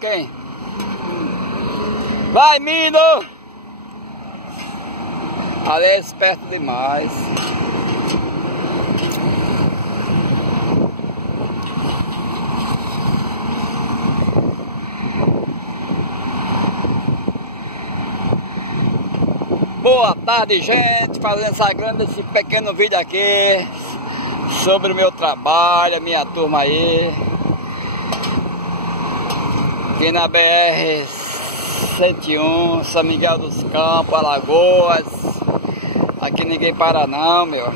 Quem? Vai, Mindo! Ali é esperto demais. Boa tarde, gente, fazendo esse pequeno vídeo aqui sobre o meu trabalho, a minha turma aí aqui na BR-101, São Miguel dos Campos, Alagoas. Aqui ninguém para não, meu.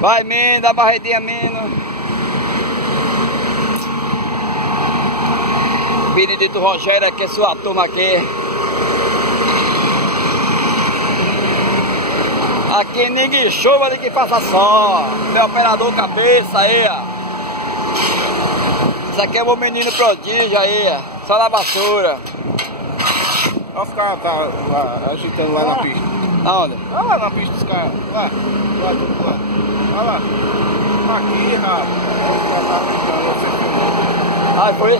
Vai, Mino, dá barredinha, Mino. Benedito Rogério aqui, sua turma aqui. Aqui ninguém chova, ninguém passa só. Meu operador cabeça aí, ó. Isso aqui é meu menino prodígio aí, ó. Só na vassoura. Olha os caras tá lá, agitando lá na pista. Aonde? Olha lá na pista dos caras. Lá. Olha lá. Aqui, rapaz. Ah, foi?